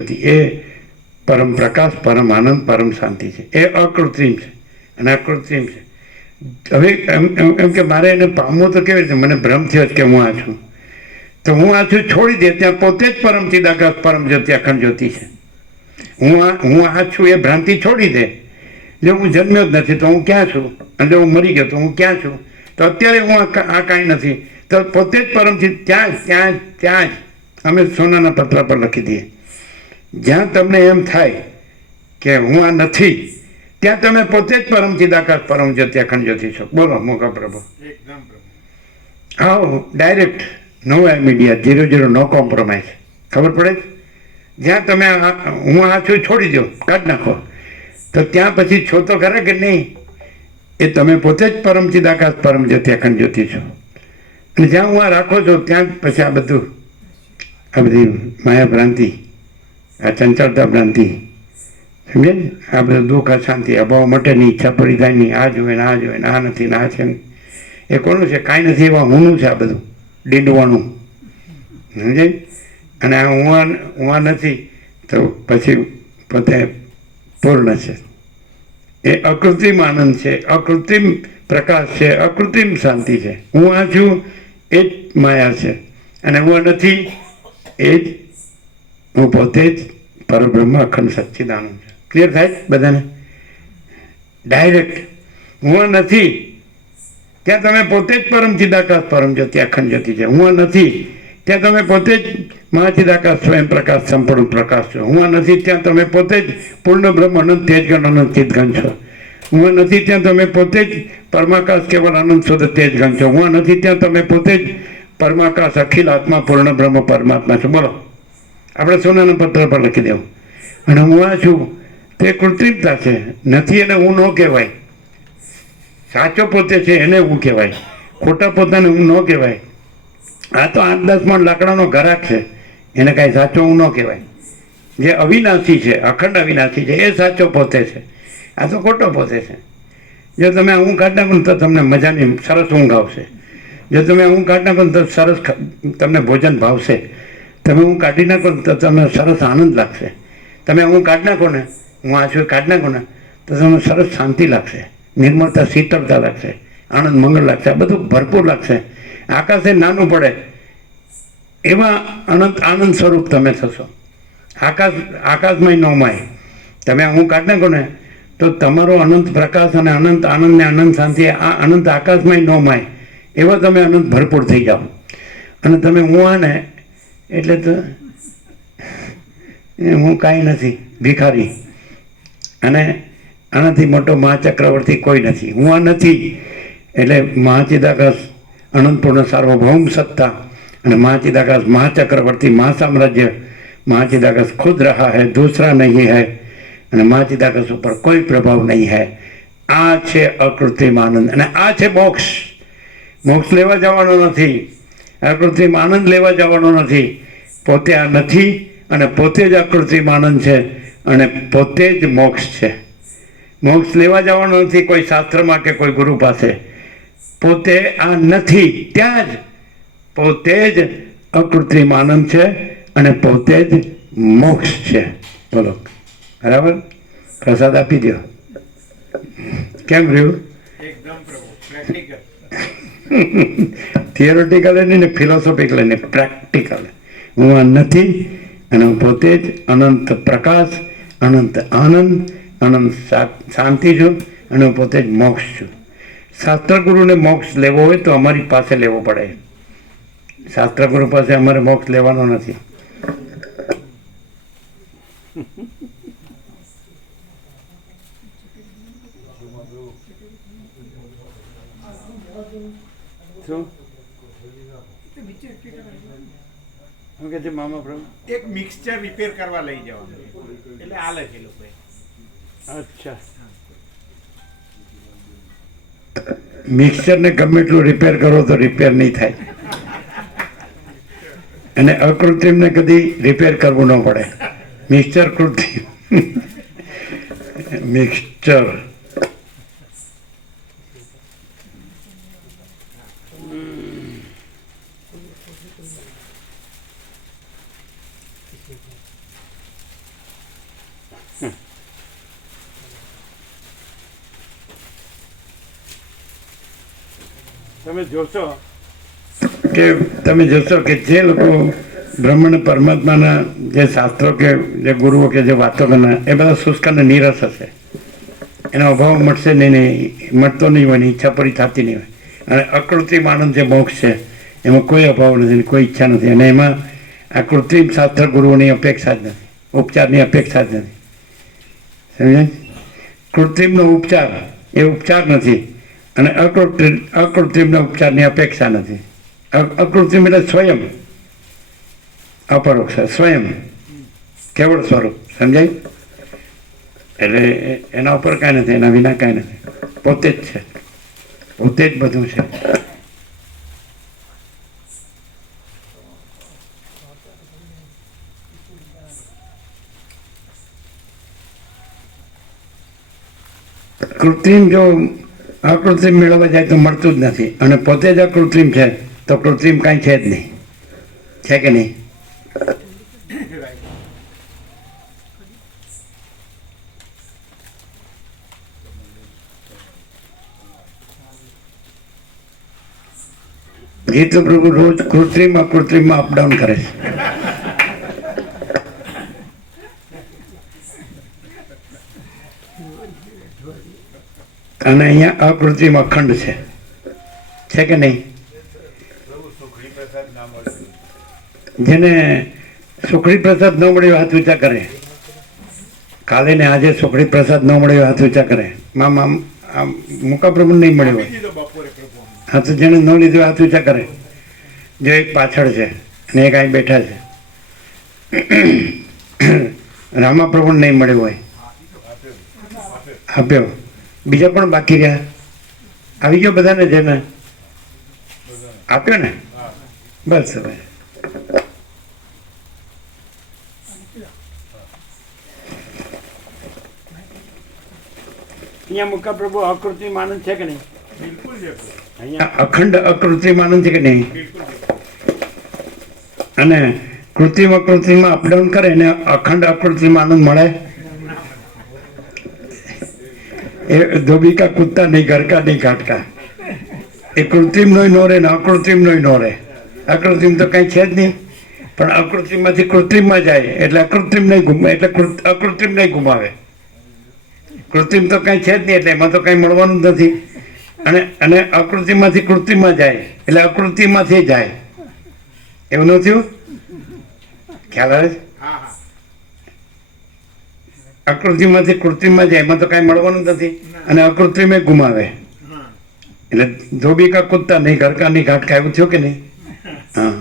એ પરમ પ્રકાશ, પરમ આનંદ, પરમ શાંતિ છે. એ અકૃત્રિમ છે અને અકૃત્રિમ છે. હવે એમ કે મારે એને પામવું તો કેવી રીતે? મને ભ્રમ થયો કે હું આ છું, તો હું આ છું છોડી દે, ત્યાં પોતે જ પરમ ચિદાકાશ પરમ જ્યોતિ અખંડ જ્યોતિ છે. હું આ છું એ ભ્રાંતિ છોડી દે. જો હું જન્મ્યો જ નથી તો હું ક્યાં છું? અને જો હું મરી ગયો તો હું ક્યાં છું? તો અત્યારે હું આ કાંઈ નથી, તો પોતે જ પરમથી ત્યાં જ ત્યાં જ ત્યાં જ અમે સોનાના પતરા પર લખી દઈએ. જ્યાં તમને એમ થાય કે હું આ નથી, ત્યાં તમે પોતે જ પરમ ચિદાકાશ પરમ જ્યોતિ અખંડ જ્યોતિ છો. બોલો મોકા પ્રભુ. હા, ડાયરેક્ટ, નો મીડિયા, 0-0, નો કોમ્પ્રોમાઇઝ. ખબર પડે? જ્યાં તમે હું આ છું છોડી દો, કાઢી નાખો, તો ત્યાં પછી છો તો ખરા કે નહીં? એ તમે પોતે જ પરમ ચિદાકાશ પરમ જ્યોતિ અખંડ જ્યોતિ છો. અને જ્યાં હું આ રાખો છો ત્યાં જ પછી આ બધું, આ બધી માયા ભ્રાંતિ, આ ચંચળતા ભ્રાંતિ, સમજે ને? આ બધું દુઃખ, અશાંતિ, અભાવ મટેની ઈચ્છા પડી થાય નહીં, આ જોઈએ ને આ જોઈએ ને આ નથી ને આ છે ને એ કોનું છે? કાંઈ નથી, એવા હુંનું છે આ બધું, ડીંડવાનું, સમજે? અને આ હું આ નથી તો પછી પોતે પૂર્ણ છે. એ અકૃત્રિમ આનંદ છે, અકૃત્રિમ પ્રકાશ છે, અકૃત્રિમ શાંતિ છે. હું આ છું એ જ માયા છે, અને હું આ નથી એ જ હું પોતે જ પરબ્રહ્મ અખંડ સચ્ચિદાનંદ છે. ક્લિયર થાય બધાને? ડાયરેક્ટ હું આ નથી, ત્યાં તમે પોતે જ પરમ ચિદાકાશ પરમ જ્યોતિ અખંડ જ્યોતિ છે. હું આ નથી, ત્યાં તમે પોતે જ મહાચિદાકાશ સ્વયં પ્રકાશ સંપૂર્ણ પ્રકાશ છો. હું આ નથી, ત્યાં તમે પોતે જ પૂર્ણ બ્રહ્મ અનંત તેજગણ અનંત ચિદગણ છો. હું આ નથી, ત્યાં તમે પોતે જ પરમાકાશ કેવલ આનંદ શુદ્ધ તેજગણ છો. હું આ નથી, ત્યાં તમે પોતે જ પરમાકાશ અખિલ આત્મા પૂર્ણ બ્રહ્મ પરમાત્મા છો. બોલો, આપણે સોનાના પત્ર પર લખી દેવું. અને હું આ છું તે કૃત્રિમતા છે, નથી એને હું ન કહેવાય. સાચો પોતે છે એને હું કહેવાય, ખોટા પોતાને હું ન કહેવાય. આ તો 8-10 મણ લાકડાનો ઘરાક છે, એને કાંઈ સાચો હું ન કહેવાય. જે અવિનાશી છે, અખંડ અવિનાશી છે, એ સાચો પોતે છે. આ તો ખોટો પોતે છે. જો તમે ઊંઘ કાઢી નાખો ને તો તમને મજાની સરસ ઊંઘ આવશે. જો તમે ઊંઘ કાઢી નાખો ને તો સરસ તમને ભોજન ભાવશે. તમે ઊંઘ કાઢી નાખો ને તો તમને સરસ આનંદ લાગશે. તમે ઊંઘ કાઢી નાખો ને, હું આ છું કાઢી નાખો ને તો તમને સરસ શાંતિ લાગશે, નિર્મળતા શીતળતા લાગશે, આનંદ મંગળ લાગશે, આ બધું ભરપૂર લાગશે. આકાશે નાનું પડે એવા અનંત આનંદ સ્વરૂપ તમે થશો. આકાશમાં ન માય. તમે હું કાઢી નાખો ને તો તમારો અનંત પ્રકાશ અને અનંત આનંદ ને અનંત શાંતિ આ અનંત આકાશમાં ન માય એવા તમે અનંત ભરપૂર થઈ જાઓ. અને તમે હું આ ને એટલે તો હું કાંઈ નથી, ભિખારી. અને આનાથી મોટો મહાચક્રવર્તી કોઈ નથી. હું આ નથી એટલે મહાચિદાકાશ અનંતપૂર્ણ સાર્વભૌમ સત્તા અને મહાચિદાકાશ મહાચક્રવર્તી મહાસામ્રાજ્ય મહાચિદાકાશ ખુદ રહા है, दूसरा नहीं है, અને મહાચિદાકાશ ઉપર કોઈ પ્રભાવ નહીં है. આ છે અકૃત્રિમ આનંદ અને આ છે મોક્ષ. મોક્ષ લેવા જવાનો નથી, અકૃત્રિમ આનંદ લેવા જવાનો નથી. પોતે આ નથી અને પોતે જ અકૃત્રિમ આનંદ છે અને પોતે જ મોક્ષ છે. મોક્ષ લેવા જવાનો નથી કોઈ શાસ્ત્રમાં કે કોઈ ગુરુ પાસે. પોતે આ નથી, ત્યાં જ પોતે જ અકૃત્રિમ આનંદ છે અને પોતે જ મોક્ષ છે. બોલો, બરાબર? પ્રસાદ આપી દો. કેમ રહ્યું? થિયોરિટિકલ નહીં ને ફિલોસોફિકલ ને પ્રેક્ટિકલ. હું આ નથી અને હું પોતે જ અનંત પ્રકાશ, અનંત આનંદ, અનંત શાંતિ છું અને હું પોતે જ મોક્ષ છું. શાસ્ત્રગુરુને મોક્ષ લેવો હોય તો અમારી પાસે લેવો પડે. શાસ્ત્રગુરુ પાસે અમારે મોક્ષ લેવાનો નથી. શું કે છે મામા પ્રભુ? એક મિક્સચર રિપેર કરવા લઈ જવાનું એટલે હાલે છે લોકો. અચ્છા, મિક્સચરને ગમે એટલું રિપેર કરો તો રિપેર નહીં થાય. અને અકૃત્રિમને કદી રિપેર કરવું ન પડે. મિક્સચર કૃત્રિમ મિક્સચર. તમે જોશો કે જે લોકો બ્રહ્મણ પરમાત્માના જે શાસ્ત્રો કે જે ગુરુઓ કે જે વાતો કરનાર એ બધા શુષ્ક અને નીરસ હશે. એનો અભાવ મળશે નહીં, મળતો નહીં હોય ને ઈચ્છા પૂરી થતી નહીં હોય. અને અકૃત્રિમ આનંદ જે મોક્ષ છે એમાં કોઈ અભાવ નથી, કોઈ ઈચ્છા નથી. અને એમાં આ કૃત્રિમ શાસ્ત્ર ગુરુઓની અપેક્ષા જ નથી, ઉપચારની અપેક્ષા જ નથી. સમજાય? કૃત્રિમનો ઉપચાર એ ઉપચાર નથી અને અકૃત્રિમના ઉપચારની અપેક્ષા નથી. અકૃત્રિમ એટલે સ્વયં, અપરોક્ષ, સ્વયં, કેવળ સ્વરૂપ. સમજાય? એટલે એના ઉપર કાંઈ નથી, એના વિના કાંઈ નથી. પોતે જ છે, પોતે જ બધું છે. કૃત્રિમ જો અકૃત્રિમ મેળવવા જાય તો મળતું જ નથી. અને પોતે જ અકૃત્રિમ છે તો કૃત્રિમ કાંઈ છે જ નહીં. છે કે નહીં? એ તો પ્રભુ રોજ કૃત્રિમ અકૃત્રિમમાં અપડાઉન કરે છે. અને અહીંયા અકૃત્રિમ અખંડ છે કે નહીં? જેને સુખડી પ્રસાદ ન મળ્યો હાથ ઊંચા કરે. કાલે ને આજે સુખડી પ્રસાદ ન મળ્યો હાથ ઊંચા કરે. મુકા પ્રભુ નહીં મળ્યો હા તો જેને ન લીધું હાથ ઊંચા કરે. જો એક પાછળ છે અને એક અહીં બેઠા છે. રામા પ્રભુ નહીં મળ્યો હોય, આપ્યો. બીજા પણ બાકી રહ્યા, આવી ગયો બધાને, જેને આપ્યો ને બસ. હવે અહીંયા મુકા પ્રભુ અકૃત્રિમ આનંદ છે કે નહીં? અહીંયા અખંડ અકૃત્રિમ આનંદ છે કે નહીં? અને કૃત્રિમ અકૃત્રિમમાં અપડાઉન કરે ને અખંડ અકૃત્રિમ આનંદ મળે. એ ધોબી કા કુત્તા નહીં, ઘર કા નહીં ઘાટકા. એ કૃત્રિમ નોય નો રહે ને અકૃત્રિમ નોય નો રહે. અકૃત્રિમ તો કઈ છે જ નહીં, પણ અકૃત્રિમમાંથી કૃત્રિમમાં જાય એટલે અકૃત્રિમ નહીં ગુમાવે, એટલે અકૃત્રિમ નહીં ગુમાવે. કૃત્રિમ તો કઈ છે જ નહીં એટલે એમાં તો કઈ મળવાનું જ નથી. અને અકૃત્રિમમાંથી કૃત્રિમમાં જાય એટલે અકૃત્રિમમાંથી જાય. એવું ન થયું? ખ્યાલ આવે છે? અકૃત્રિમમાંથી કૃત્રિમમાં જાય એમાં તો કાંઈ મળવાનું નથી અને અકૃત્રિમે ગુમાવે. એટલે ધોબી કા કુત્તા નહીં, ઘર કા નહીં ઘાટકા. એવું થયું કે નહીં? હા.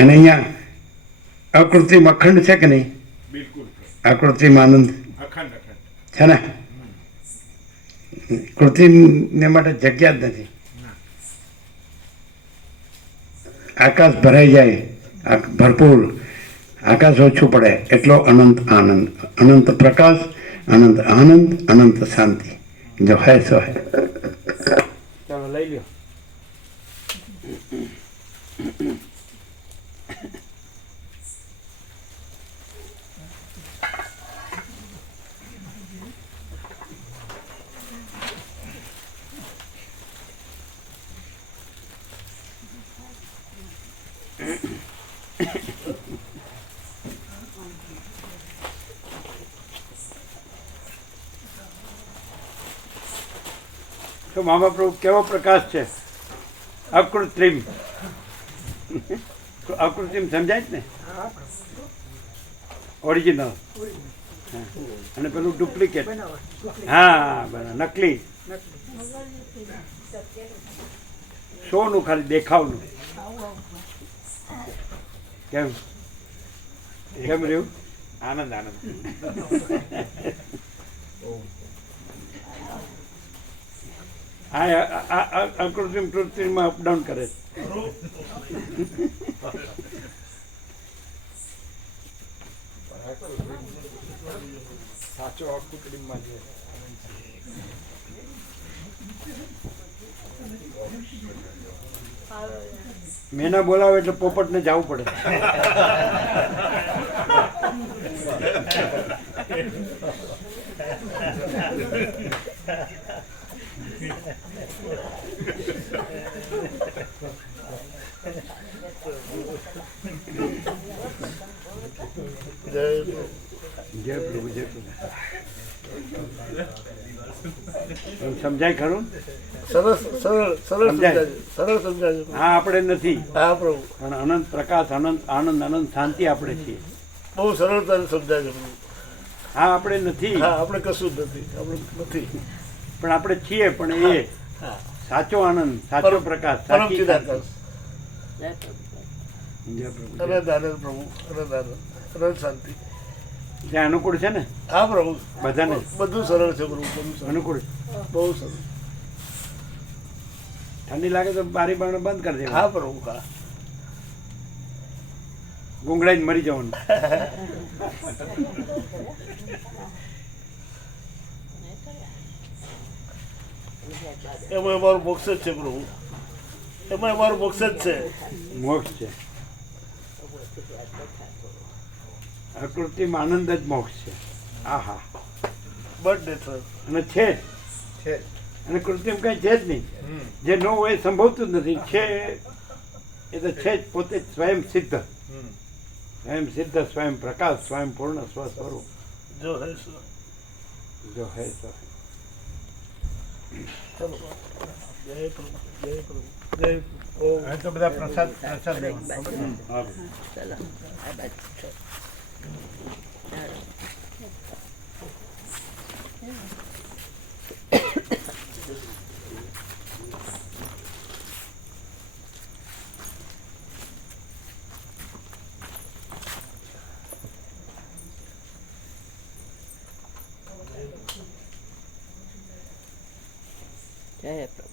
અને અહીંયા અકૃત્રિમ અખંડ છે કે નહીં? અકૃત્રિમ આનંદ છે ને? કૃત્રિમને માટે જગ્યા જ નથી. આકાશ ભરાઈ જાય, ભરપૂર. આકાશ ઓછું પડે એટલો અનંત આનંદ, અનંત પ્રકાશ, અનંત આનંદ, અનંત શાંતિ. જો હૈ સો હૈ. ચાલો લઈ લ્યો. તો મામા પ્રભુ કેવો પ્રકાશ છે? અકૃત્રિમ. અકૃત્રિમ સમજાય જ ને? ઓરિજિનલ. અને પેલું ડુપ્લિકેટ. હા બરાબર, નકલી. શોનું ખાલી દેખાવનું. કેમ રહ્યું? આનંદ આનંદ. હા, અકૃત્રિમ કૃત્રિમમાં અપડાઉન કરે છે. સાચો અકૃત્રિમમાં છે. મેના બોલાવે એટલે પોપટને જવું પડે. જય પ્રભુ જય પ્રભુ. એમ સમજાય ખરું? સરસ સરળ સરળ સમજાય? સમજાય સરળ સમજાય હા આપણે નથી, હા પ્રભુ પણ અનંત પ્રકાશ, અનંત આનંદ, અનંત શાંતિ આપણે છીએ. બહુ સરળતાથી સમજાય છે પ્રભુ. હા આપણે નથી, હા આપણે કશું જ નથી, આપણે નથી. પણ આપણે છીએ. પણ એ હા સાચો આનંદ, સાચો પ્રકાશ, પરમ સાચી ચિદાકાશ શાંતિ. જય પ્રભુ. અનંત આનંદ પ્રભુ, અનંત આનંદ, અનંત શાંતિ. ત્યાં અનુકૂળ છે ને હા પ્રભુ બધાને? બધું સરળ છે પ્રભુ, બધું સરળ, અનુકૂળ. બહુ સરળ. ઠંડી લાગે તો બારી બારણું બંધ કરી દેવું. હા પ્રભુ હા. ગુંગળાઈને મરી જવાનું. એમાં અમારું મોક્ષ જ છે પ્રભુ, એમાં અમારું મોક્ષ જ છે. મોક્ષ છે. અકૃત્રિમ આનંદ જ મોક્ષ છે. આહા. But natural. અને છે જ. છે અને કૃત્રિમ કઈ છે જ નહીં. જે ન હોય એ સંભવતું જ નથી. છે એ તો છે જ, પોતે જ સ્વયં સિદ્ધ, સ્વયં સિદ્ધ, સ્વયં પ્રકાશ, સ્વયં પૂર્ણ, સ્વસ્વરૂપ. જો હે સો. જો હે તો ચલો જય પ્રભુ, જય પ્રભુ, જય પ્રભુ. ઓમ. હવે તો બધા પ્રસાદ પ્રસાદ લેવાનો. હા. જય પ્રભુ.